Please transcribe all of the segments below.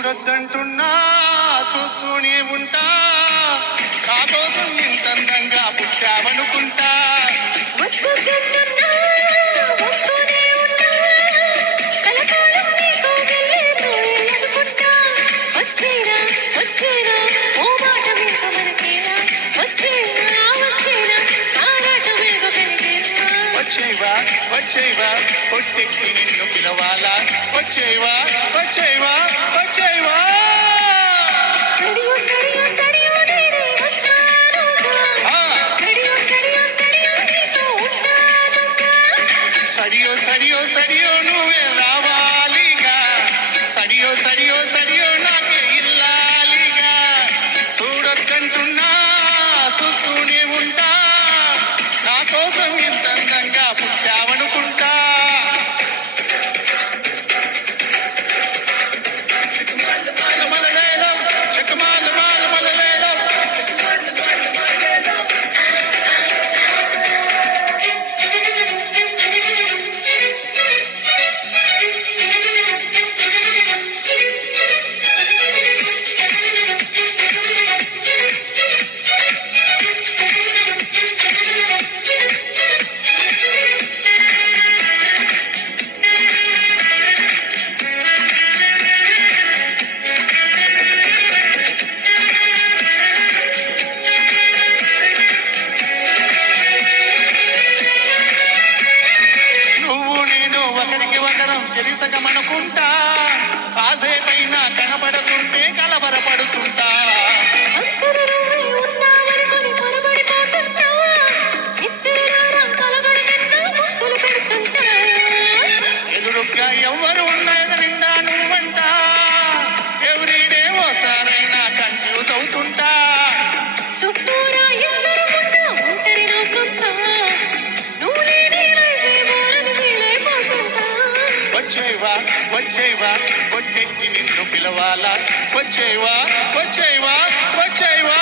చూడొద్దంటున్నా చూస్తూనే ఉంటా. నా కోసం ఇంత అందంగా పుట్టావనుకుంటా? వచ్చేవా వచ్చేవా పొట్టెక్కి నిన్ను పిలవాలా? వచ్చేవా వచ్చేవా? సడియో సడియో నువ్వే రావాలిగా. సడియో సడియో చెరిసగమనుకుంటా కాసేపైనా కనబడుతుంటే కలవరపడుతుంటా. ఎదురుగ్గా ఎవ్వరు ఉన్నాయని నిండా నువ్వంటా ఎవ్రీడే ఓసారైనా కన్ఫ్యూజ్ అవుతుంటా చుట్టూరా ఎందరు ఉన్నా ఒంటరినవుతుంటా. నువ్వు లేని. వచ్చేవా వచ్చేవా పొట్టెక్కి నిన్ను పిలవాలా? వచ్చేవా వచ్చేవా వచ్చేవా?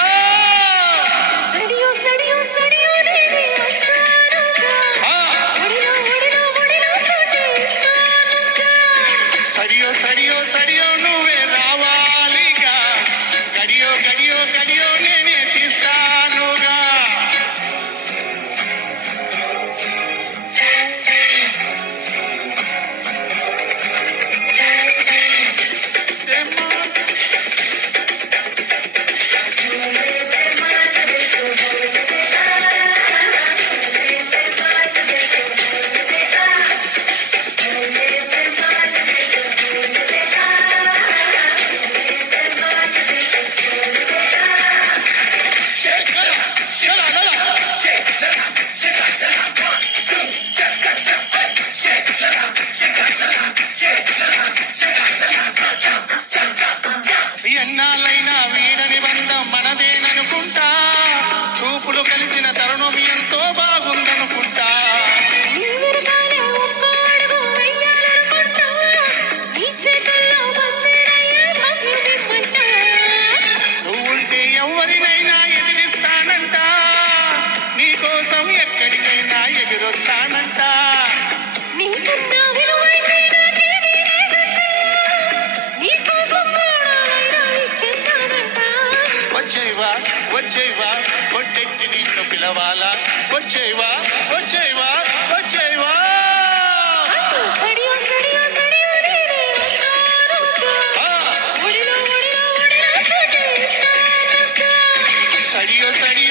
సడియో, సడియో, సడియో ఎన్నాళ్ళైనా వీడని బంధం మనదేననుకుంటా. చూపులు కలిసిన తరుణం ఎంత സരിയോ സരി